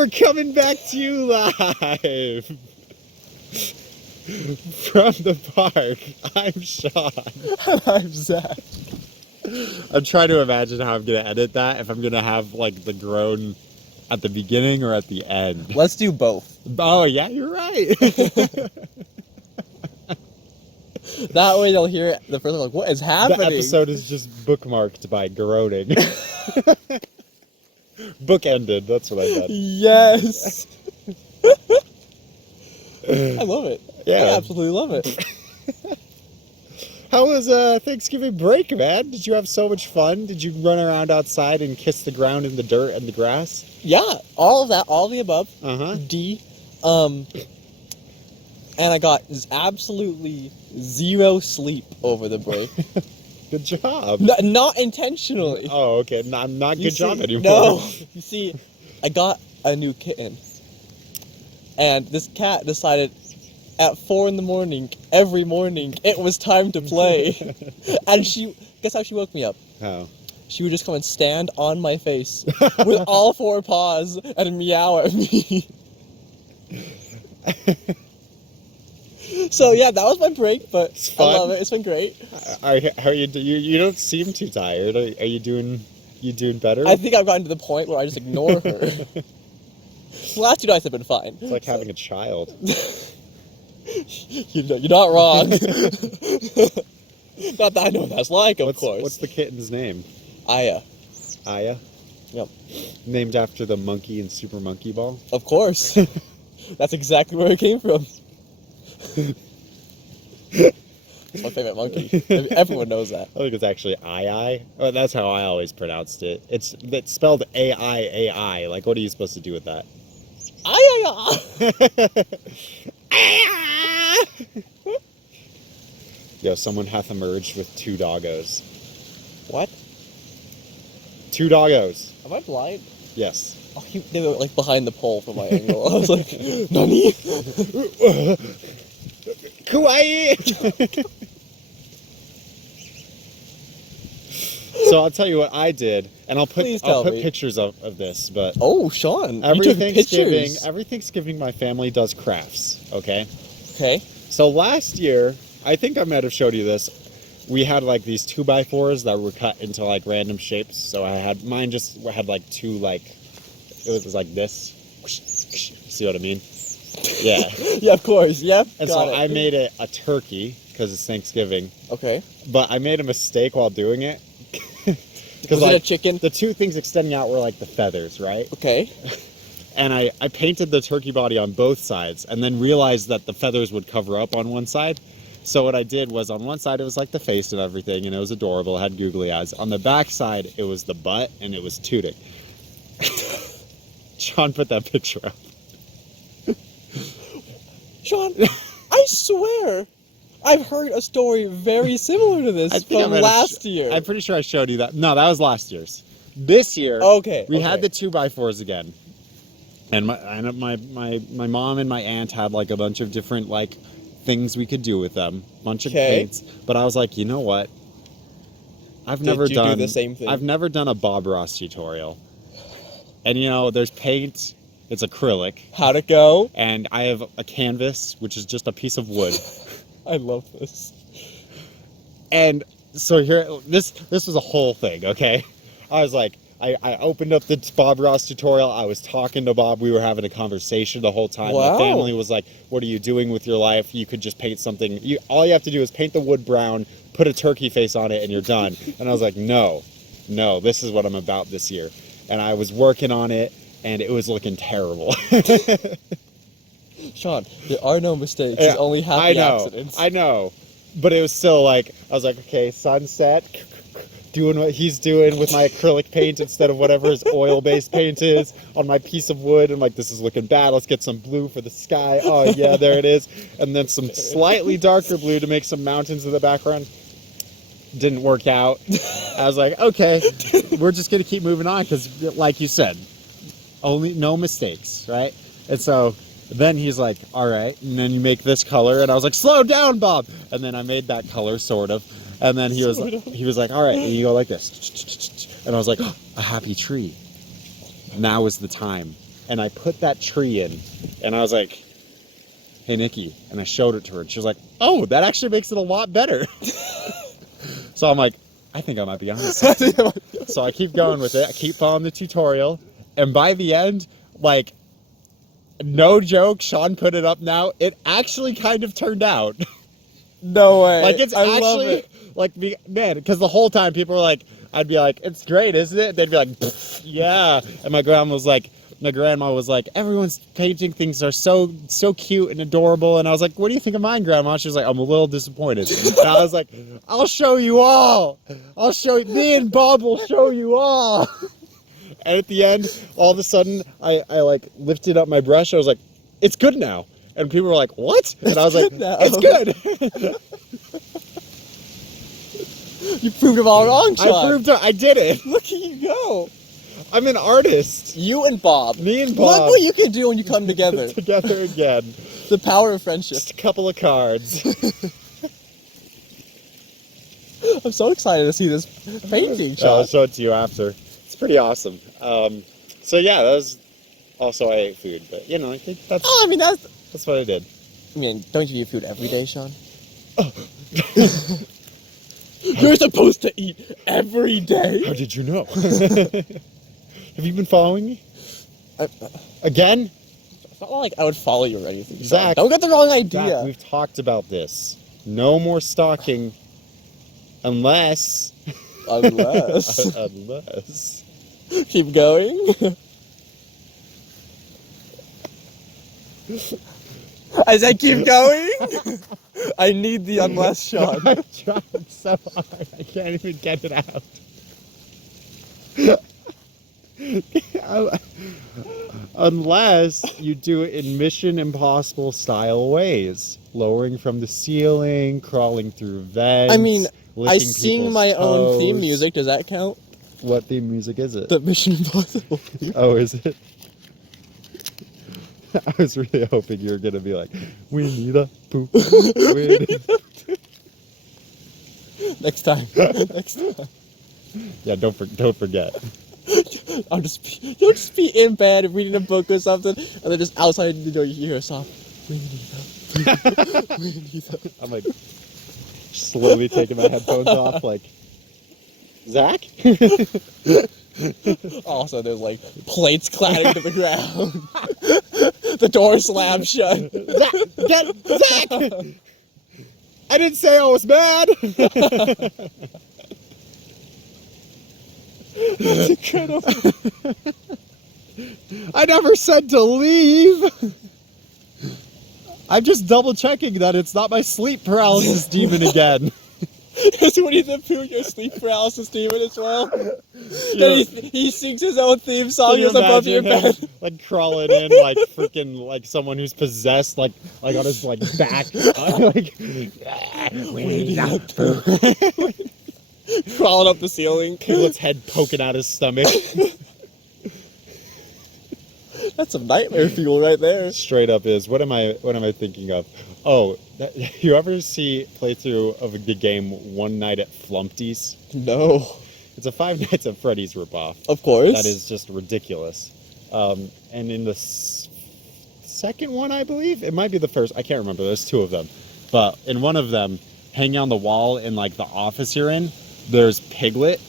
we're coming back to you live from the park. I'm Sean. I'm Zach. I'm trying to imagine how I'm going to edit that, if I'm going to have, like, the groan at the beginning or at the end. Let's do both. Oh, yeah, you're right. That way they'll hear it the first one, like, what is happening? The episode is just bookmarked by groaning. Bookended, that's what I meant. Yes. I love it. Yeah. I absolutely love it. How was Thanksgiving break, man? Did you have so much fun? Did you run around outside and kiss the ground and the dirt and the grass? Yeah, all of that, all of the above. Uh-huh. And I got absolutely zero sleep over the break. Good job. Not intentionally. Oh, okay. Not good job anymore. No. You see, I got a new kitten. And this cat decided at 4 a.m, every morning, it was time to play. And guess how she woke me up? How? She would just come and stand on my face with all 4 paws and meow at me. So yeah, that was my break, but I love it. It's been great. How are you? You don't seem too tired. Are you doing better? I think I've gotten to the point where I just ignore her. The last 2 nights have been fine. It's like having a child. You're not wrong. Not that I know what that's like, of course. What's the kitten's name? Aya. Aya? Yep. Named after the monkey in Super Monkey Ball? Of course. That's exactly where it came from. It's my favorite monkey. Everyone knows that. I think it's actually I. Oh, that's how I always pronounced it. It's spelled A-I-A-I. Like, what are you supposed to do with that? Yo, someone hath emerged with 2 doggos. What? 2 doggos. Am I blind? Yes. Oh, they were like behind the pole from my angle. I was like, Nani? Kawaii! So I'll tell you what I did, and I'll put pictures of this, but oh, Sean, every Thanksgiving my family does crafts, okay? Okay. So last year, I think I might have showed you this, we had like these 2x4s that were cut into like random shapes, so mine just had like 2 like, it was like this, see what I mean? Yeah. Yeah, of course, yep. And so I made it a turkey, because it's Thanksgiving. Okay. But I made a mistake while doing it. Was it a chicken? The 2 things extending out were like the feathers, right? Okay. And I painted the turkey body on both sides, and then realized that the feathers would cover up on one side. So what I did was, on one side it was like the face and everything, and it was adorable, it had googly eyes. On the back side, it was the butt, and it was tooting. Sean put that picture up. Sean, I swear, I've heard a story very similar to this from last year. I'm pretty sure I showed you that. No, that was last year's. This year, we had the 2x4s again. And my mom and my aunt had like a bunch of different like things we could do with them. Bunch of paints. But I was like, you know what? I've never done the same thing? I've never done a Bob Ross tutorial. And you know, there's paint, it's acrylic. How'd it go? And I have a canvas, which is just a piece of wood. I love this. And so here, this was a whole thing, okay? I was like, I opened up the Bob Ross tutorial. I was talking to Bob. We were having a conversation the whole time. Wow. My family was like, what are you doing with your life? You could just paint something. All you have to do is paint the wood brown, put a turkey face on it, and you're done. And I was like, no, this is what I'm about this year. And I was working on it, and it was looking terrible. Sean, there are no mistakes. There's only happy accidents. I know. But it was still like, I was like, okay, sunset, doing what he's doing with my acrylic paint instead of whatever his oil-based paint is on my piece of wood. I'm like, this is looking bad. Let's get some blue for the sky. Oh, yeah, there it is. And then some slightly darker blue to make some mountains in the background. Didn't work out. I was like, okay, we're just going to keep moving on because, like you said, no mistakes, right? And so then he's like, all right, and then you make this color. And I was like, slow down, Bob. And then I made that color, sort of. And then he was like, all right, and you go like this. And I was like, oh, a happy tree. Now is the time. and I put that tree in, and I was like, hey, Nikki, and I showed it to her, and she was like, oh, that actually makes it a lot better. So I'm like, I think I might be honest. So I keep going with it. I keep following the tutorial, and by the end, like, no joke, Sean put it up now, it actually kind of turned out. No way. Like, it's I actually, love it. like, man, because the whole time people were like, I'd be like, it's great, isn't it? They'd be like, yeah. And my grandma was like, everyone's painting things are so cute and adorable. And I was like, what do you think of mine, Grandma? She was like, I'm a little disappointed. And I was like, I'll show you all. I'll show you. Me and Bob will show you all. And at the end, all of a sudden, I like lifted up my brush. I was like, it's good now. And people were like, what? And I was like, it's good. You proved them all wrong, Sean. I did it. Look at you go. I'm an artist. You and Bob. Me and Look Bob. what you can do when you come together. Together again. The power of friendship. Just a couple of cards. I'm so excited to see this painting, Sean. I'll show it to you after. It's pretty awesome. So yeah, that was also I ate food, but you know, I think that's. Oh, I mean that's what I did. I mean, don't you eat food every day, Sean? You're supposed to eat every day. How did you know? Have you been following me? Again? It's not like I would follow you or anything. Sean. Zach, Don't get the wrong idea. Zach, we've talked about this. No more stalking unless. Unless. Keep going. I said keep going. I need the unless, Sean. I'm trying so hard. I can't even get it out. Unless you do it in Mission Impossible style ways. Lowering from the ceiling, crawling through vents. I mean, I licking sing people's my own theme toes. music. Does that count? What theme music is it? The Mission Impossible theme. Oh, is it? I was really hoping you were gonna be like, we need a poop. We need a poop. Next time. Next time. Yeah, don't forget. You'll just be in bed reading a book or something, and then just outside the door you hear a soft. We need a We need a I'm like slowly taking my headphones off, like, Zach? Also, there's like plates clattering to the ground. The door slams shut. Zach! I didn't say I was mad! That's incredible. I never said to leave! I'm just double checking that it's not my sleep paralysis demon again. Is Winnie the Pooh your sleep paralysis demon as well? Then he sings his own theme song Can you just above your imagine him, bed. like crawling in like freaking like someone who's possessed, like on his like back, like Winnie the Pooh. Crawling up the ceiling. Piglet's head poking out his stomach. That's some nightmare fuel right there. Straight up is. What am I thinking of? Oh, you ever see playthrough of the game One Night at Flumpty's? No. It's a Five Nights at Freddy's ripoff. Of course. That is just ridiculous. And in the second one, I believe, it might be the first. I can't remember. There's two of them, but in one of them, hanging on the wall in like the office you're in, there's Piglet,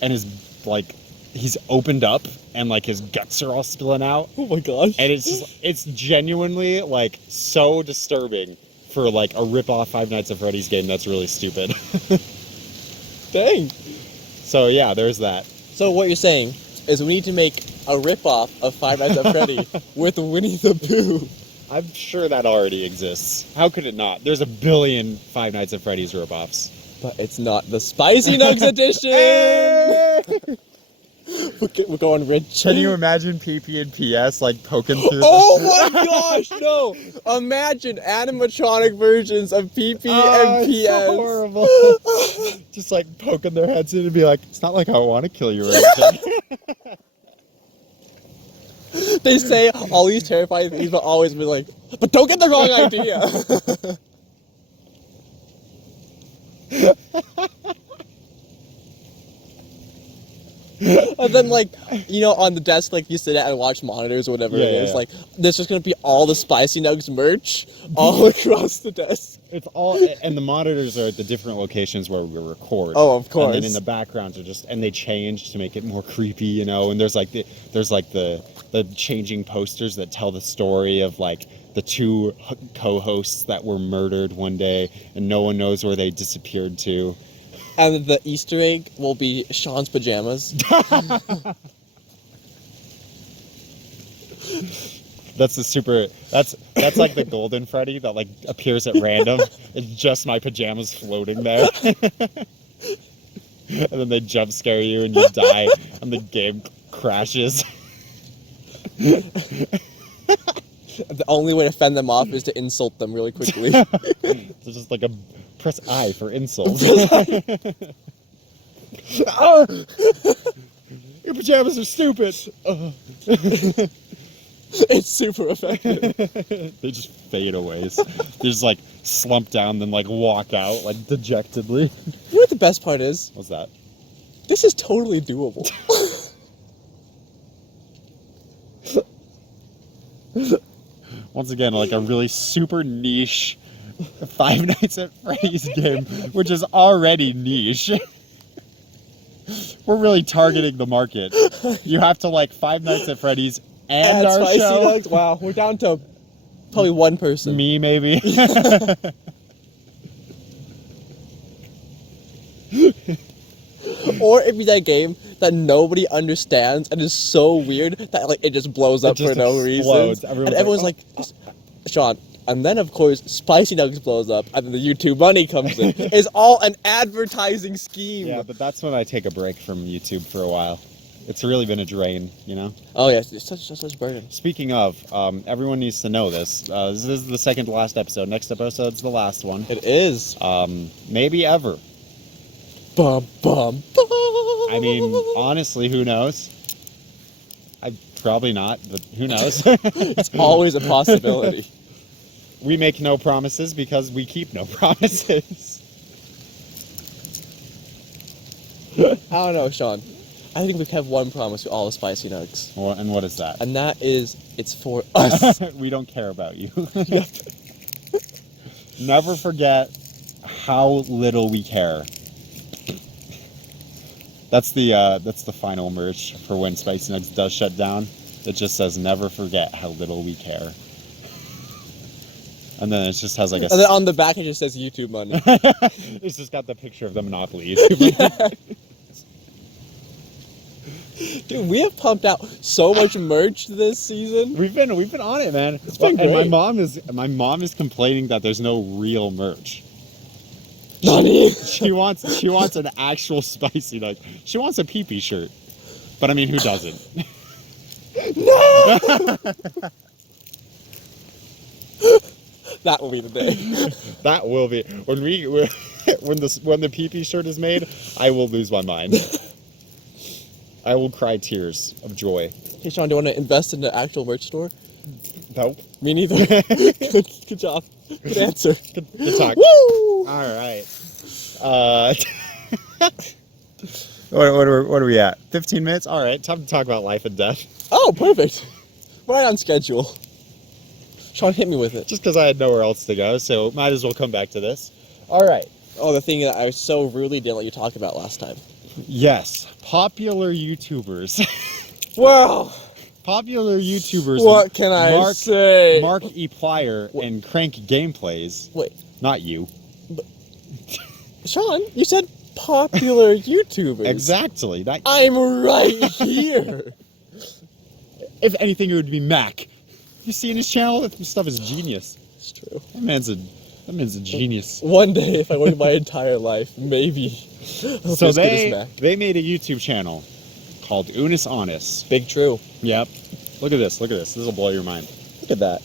and he's opened up, and like his guts are all spilling out. Oh my gosh. And it's genuinely like so disturbing for like a rip-off Five Nights at Freddy's game that's really stupid. Dang. So yeah, there's that. So what you're saying is we need to make a rip-off of Five Nights at Freddy with Winnie the Pooh. I'm sure that already exists. How could it not? There's a billion Five Nights at Freddy's rip-offs. But it's not the Spicy Nuggs edition! We're going rich. Can you imagine PP and PS like poking through? Oh my gosh, no! Imagine animatronic versions of PP and PS. It's so horrible. Just like poking their heads in and be like, it's not like I want to kill you or anything. They say all these terrifying things, but always be like, but don't get the wrong idea. And then, like, you know, on the desk, like, you sit at and watch monitors or whatever it is. Like, there's just gonna be all the Spicy Nuggs merch all across the desk. It's all, and the monitors are at the different locations where we record. Oh, of course. And then in the backgrounds are just, and they change to make it more creepy, you know. And there's like the changing posters that tell the story of like the two co-hosts that were murdered one day, and no one knows where they disappeared to. And the Easter egg will be Sean's pajamas. That's like the Golden Freddy that like appears at random. It's just my pajamas floating there. And then they jump scare you and you die and the game crashes. The only way to fend them off is to insult them really quickly. It's just like a press I for insults. Your pajamas are stupid. It's super effective. They just fade away. They just like slump down, then like walk out like dejectedly. You know what the best part is? What's that? This is totally doable. Once again, like a really super niche Five Nights at Freddy's game, which is already niche. We're really targeting the market. You have to like Five Nights at Freddy's and our Spicy show. Nuggs. Wow, we're down to probably one person. Me, maybe. Or it'd be that game that nobody understands and is so weird that like it just blows up for no reason. And everyone's like, Sean. And then of course Spicy Nuggs blows up, and then the YouTube money comes in. It's all an advertising scheme. Yeah, but that's when I take a break from YouTube for a while. It's really been a drain, you know? Oh yes, it's such burden. Speaking of, everyone needs to know this. This is the second to last episode. Next episode's the last one. It is. Maybe ever. Bum, bum, bum. I mean, honestly, who knows? Probably not, but who knows? It's always a possibility. We make no promises because we keep no promises. I don't know, Sean. I think we have one promise to all the Spicy Nuggs. Well, and what is that? And that is, it's for us. We don't care about you. Never forget how little we care. That's the final merch for when Spicy Nuggs does shut down. It just says, never forget how little we care. And then it just has like a... And then on the back it just says YouTube money. It's just got the picture of the Monopoly YouTube money. Dude, we have pumped out so much merch this season. We've been on it, man. It's been great. And my mom is complaining that there's no real merch. Nani? She wants an actual Spicy Nugg. She wants a pee-pee shirt. But I mean, who doesn't? No! That will be the day. That will be when the pee-pee shirt is made. I will lose my mind. I will cry tears of joy. Hey Sean, do you want to invest in the actual merch store? Nope. Me neither. Good job. Good answer. Good talk. Woo! All right. What are we at? 15 minutes? All right. Time to talk about life and death. Oh, perfect. Right on schedule. Sean, hit me with it. Just because I had nowhere else to go, so might as well come back to this. All right. Oh, the thing that I so rudely didn't let you talk about last time. Yes. Popular YouTubers. Wow. Popular YouTubers. What can I say? Mark E. Plier and Crank Gameplays. Wait. Not you. Sean, you said popular YouTubers. Exactly. I'm right here. If anything, it would be Mac. You see in his channel, that stuff is genius. It's true. That man's a genius. One day, if I work my entire life, maybe. So they made a YouTube channel called Unis Honest. Big true. Yep. Look at this. Look at this. This will blow your mind. Look at that.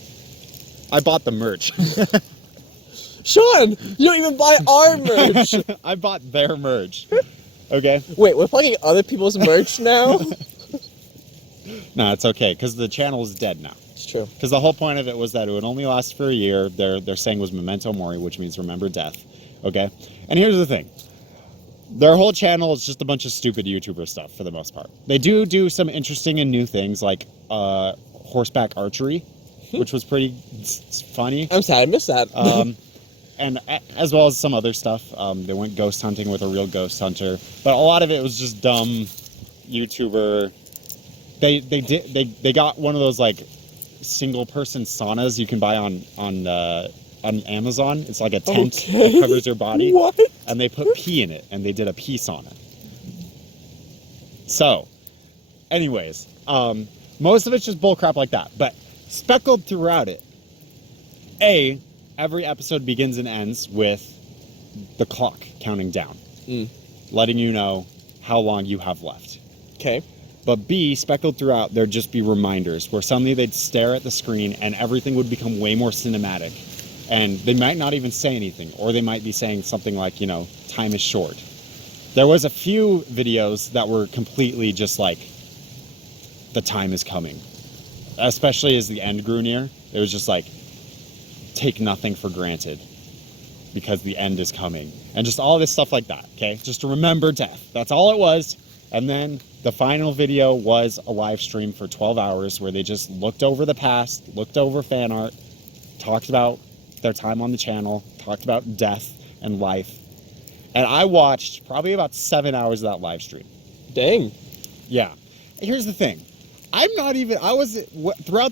I bought the merch. Sean, you don't even buy our merch. I bought their merch. Okay. Wait, we're plugging other people's merch now? No, it's okay because the channel is dead now. It's true. Because the whole point of it was that it would only last for a year. Their saying was Memento Mori, which means remember death. Okay? And here's the thing. Their whole channel is just a bunch of stupid YouTuber stuff for the most part. They do some interesting and new things like horseback archery, which was pretty funny. I'm sad I missed that. And as well as some other stuff. They went ghost hunting with a real ghost hunter, but a lot of it was just dumb YouTuber. They got one of those like single person saunas you can buy on Amazon. It's like a tent that covers your body. What? And they put pee in it, and they did a pee sauna. So, anyways, most of it's just bullcrap like that. But speckled throughout it, every episode begins and ends with the clock counting down, letting you know how long you have left. Okay. But B, speckled throughout, there'd just be reminders where suddenly they'd stare at the screen and everything would become way more cinematic. And they might not even say anything, or they might be saying something like, you know, time is short. There was a few videos that were completely just like, the time is coming. Especially as the end grew near. It was just like, take nothing for granted because the end is coming. And just all this stuff like that, okay? Just to remember death. That's all it was. And then the final video was a live stream for 12 hours where they just looked over the past, looked over fan art, talked about their time on the channel, talked about death and life. And I watched probably about 7 hours of that live stream. Dang. Yeah. Here's the thing. Throughout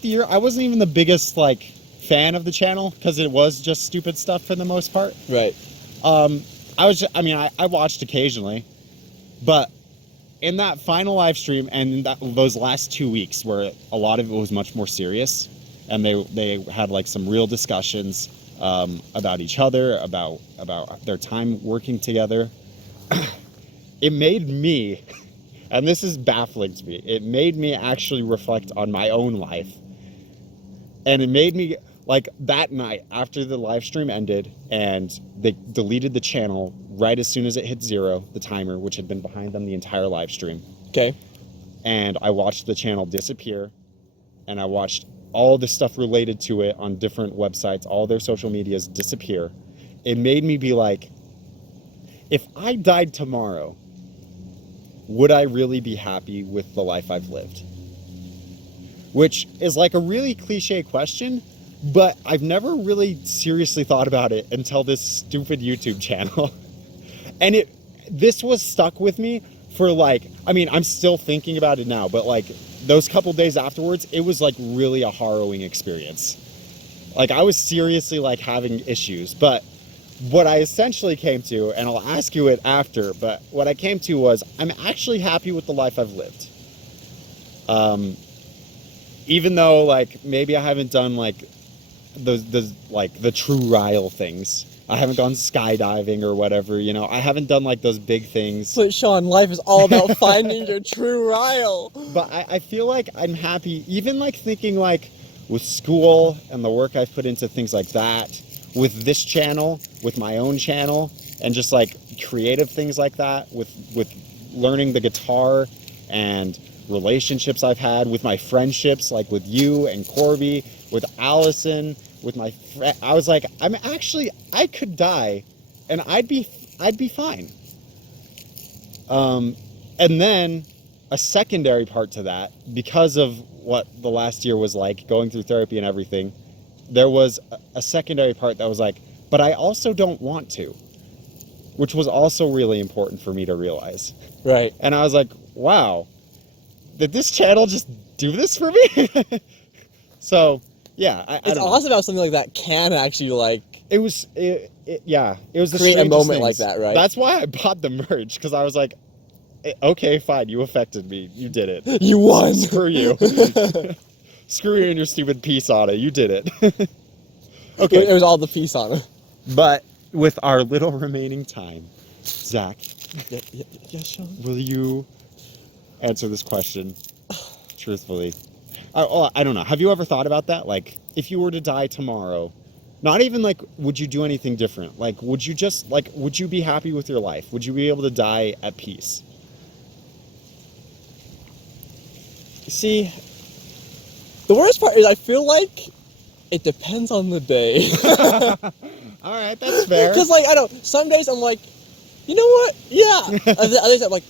the year, I wasn't even the biggest, like, fan of the channel because it was just stupid stuff for the most part. Right. I watched occasionally, but in that final live stream and those last 2 weeks where a lot of it was much more serious and they had like some real discussions about each other, about their time working together, it made me, and this is baffling to me, it made me actually reflect on my own life. And it made me, like, that night after the live stream ended and they deleted the channel right as soon as it hit 0, the timer, which had been behind them the entire live stream. Okay. And I watched the channel disappear, and I watched all the stuff related to it on different websites, all their social medias disappear. It made me be like, if I died tomorrow, would I really be happy with the life I've lived? Which is like a really cliche question, but I've never really seriously thought about it until this stupid YouTube channel. And this was stuck with me for like, I mean, I'm still thinking about it now, but like those couple days afterwards, it was like really a harrowing experience. Like I was seriously like having issues, but what I essentially came to, and I'll ask you it after, but what I came to was I'm actually happy with the life I've lived. Even though like maybe I haven't done like the true Ryle things. I haven't gone skydiving or whatever, you know. I haven't done like those big things. But Sean, life is all about finding your true Ryle. But I feel like I'm happy, even like thinking like with school and the work I've put into things like that, with this channel, with my own channel, and just like creative things like that, with learning the guitar and relationships I've had, with my friendships, like with you and Corby, with Allison, with my friend. I was like, I could die and I'd be fine. And then a secondary part to that, because of what the last year was like, going through therapy and everything, there was a secondary part that was like, but I also don't want to, which was also really important for me to realize. Right. And I was like, wow, did this channel just do this for me? So, yeah. It's awesome how something like that can actually, like... It was the create a moment things. like that, right? That's why I bought the merch, because I was like, okay, fine, you affected me. You did it. You won. Screw you. Screw you and your stupid piece on it. You did it. Okay. It was all the piece on it. But with our little remaining time, Zach, Yeah, Sean? will you answer this question truthfully? I don't know. Have you ever thought about that? Like, if you were to die tomorrow, not even like, would you do anything different? Like, would you be happy with your life? Would you be able to die at peace? See, the worst part is I feel like it depends on the day. All right, that's fair. Because, like, some days I'm like, You know what? Yeah. Other than like,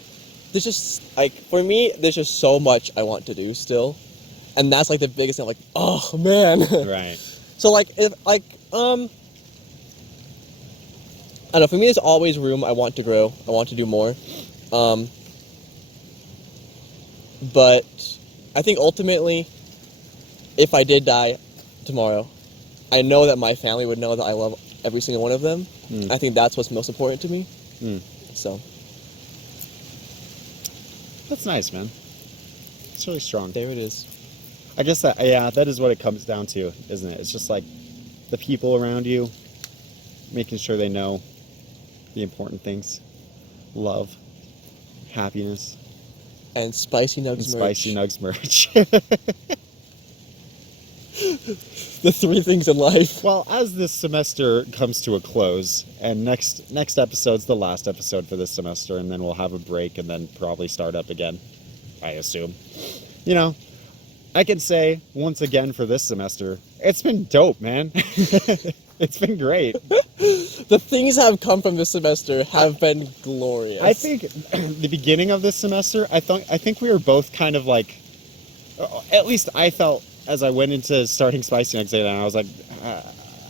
there's just like for me, there's just so much I want to do still, and that's like the biggest thing. Like, oh man. Right. So like if like I don't know. For me, there's always room. I want to grow. I want to do more. But I think ultimately, if I did die tomorrow, I know that my family would know that I love every single one of them. I think that's what's most important to me. So That's nice, man. It's really strong. there it is. I guess that is what it comes down to, isn't it? It's just like the people around you, making sure they know the important things. Love, happiness, And Spicy and Nuggs merch. Spicy Nuggs merch. The three things in life. Well, as this semester comes to a close, and next episode's the last episode for this semester, and then we'll have a break and then probably start up again, I assume. You know, I can say once again for this semester, it's been dope, man. It's been great. The things that have come from this semester have been glorious. I think the beginning of this semester, I think we were both kind of like, at least I felt as I went into starting Spicy Nuggs, and I was like,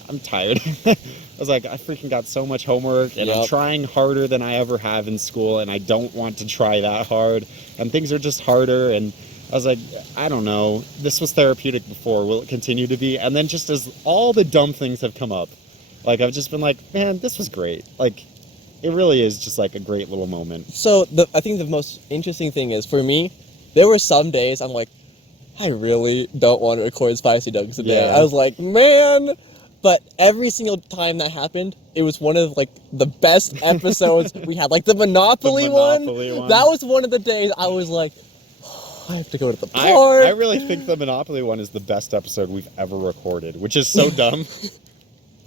I'm tired. I was like, I freaking got so much homework, and I'm trying harder than I ever have in school, and I don't want to try that hard, and things are just harder, and I was like, I don't know, this was therapeutic before, will it continue to be? And then just as all the dumb things have come up, like, I've just been like, man, this was great. Like, it really is just like a great little moment. So I think the most interesting thing is, for me, there were some days I'm like, I really don't want to record Spicy Nuggs today. Yeah. I was like, man. But every single time that happened, it was one of like the best episodes we had. Like the Monopoly, one. That was one of the days I was like, I have to go to the park. I really think the Monopoly one is the best episode we've ever recorded, which is so dumb.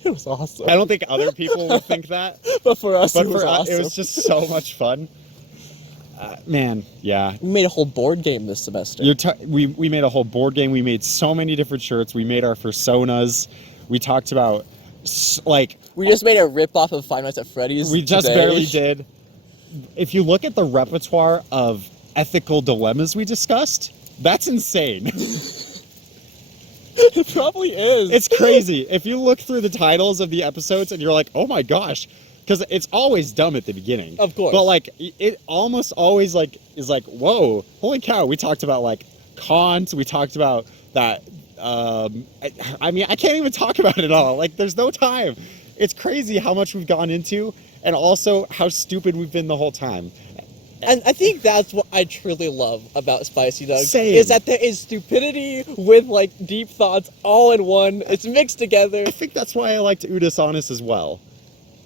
It was awesome. I don't think other people would think that. But for us, But it was for us, awesome. it was just so much fun. Man, yeah. We made a whole board game this semester. We made a whole board game. We made so many different shirts. We made our personas. We talked about, like... We just made a rip-off of Five Nights at Freddy's We just today. barely did. If you look at the repertoire of ethical dilemmas we discussed, that's insane. It probably is. It's crazy. If you look through the titles of the episodes and you're like, oh my gosh, because it's always dumb at the beginning. Of course. But like, it almost always like is like, whoa, holy cow. We talked about like cons. We talked about that. I mean, I can't even talk about it all. Like, there's no time. It's crazy how much we've gone into, and also how stupid we've been the whole time. And I think that's what I truly love about Spicy Nuggs. Same. Is that there is stupidity with like deep thoughts all in one. It's mixed together. I think that's why I liked Udis Honest as well.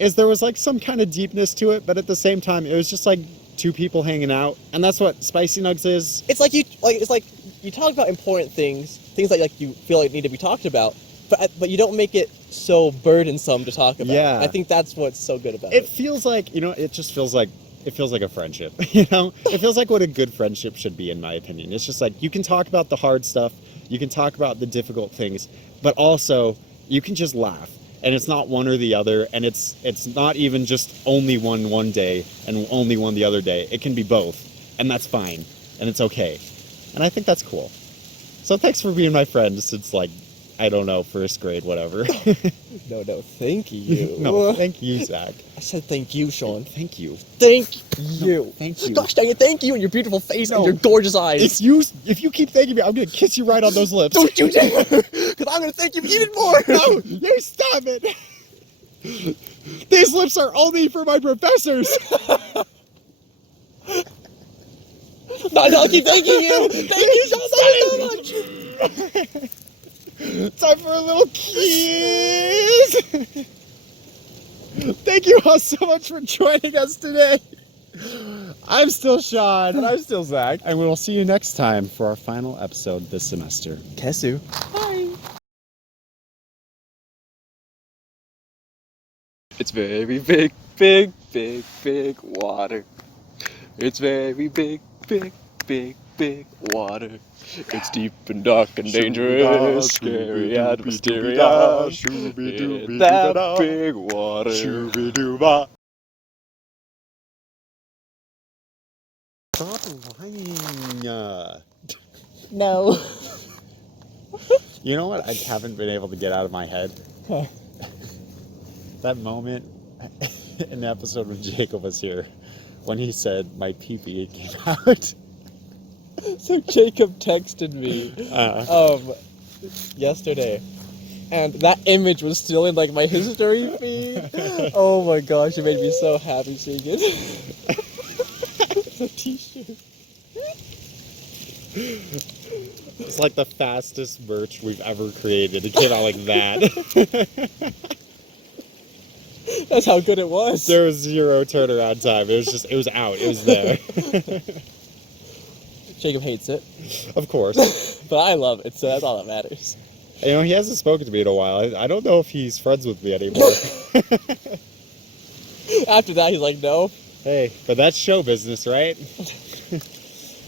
Is there was like some kind of deepness to it, but at the same time, it was just like two people hanging out, and that's what Spicy Nuggs is. It's like you talk about important things that like you feel like need to be talked about, but you don't make it so burdensome to talk about. Yeah. I think that's what's so good about It it. feels like, it just feels like a friendship, It feels like what a good friendship should be, in my opinion. It's just like, you can talk about the hard stuff, you can talk about the difficult things, but also you can just laugh. And it's not one or the other, and it's not even just only one day and only one the other day. It can be both, and that's fine, and it's okay. And I think that's cool. So thanks for being my friend since, like, I don't know, first grade, whatever. No, thank you. No, thank you, Zach. I said thank you, Sean. Thank you. Thank you. No, thank you. Gosh dang it, thank you and your beautiful face No. and your gorgeous eyes. If you keep thanking me, I'm gonna kiss you right on those lips. Don't you dare! Because I'm going to thank you even more! No, you stop it. These lips are only for my professors. No, I'll keep thanking you! Thank you so much! Time for a little kiss. Thank you all so much for joining us today. I'm still Sean. And I'm still Zach. And we will see you next time for our final episode this semester. Kesu. Bye! It's very big, big, big, big water. It's very big, big, big, big water. It's deep and dark and dangerous, scary and mysterious. It's that big water. lying. No. You know what I haven't been able to get out of my head? Huh. That moment in the episode when Jacob was here, when he said my pee-pee came out. So Jacob texted me yesterday, and that image was still in like my history feed. Oh my gosh, it made me so happy seeing it. It's a t-shirt. It's like the fastest merch we've ever created. It came out like that. That's how good it was. There was zero turnaround time. It was out. It was there. Jacob hates it, Of course. but I love it, so that's all that matters. You know, he hasn't spoken to me in a while. I don't know if he's friends with me anymore. After that, he's like, no. Hey, but that's show business, right?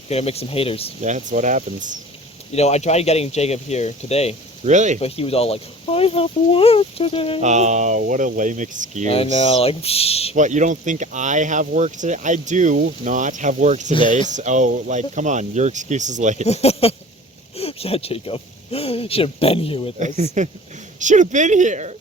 Gonna make some haters. Yeah, that's what happens. You know, I tried getting Jacob here today, Really? but he was all like, I have work today. Oh, what a lame excuse. I know, like, psh. What, you don't think I have work today? I do not have work today. So, like, come on, your excuse is late. Yeah, Jacob. Should have been here with us. Should have been here.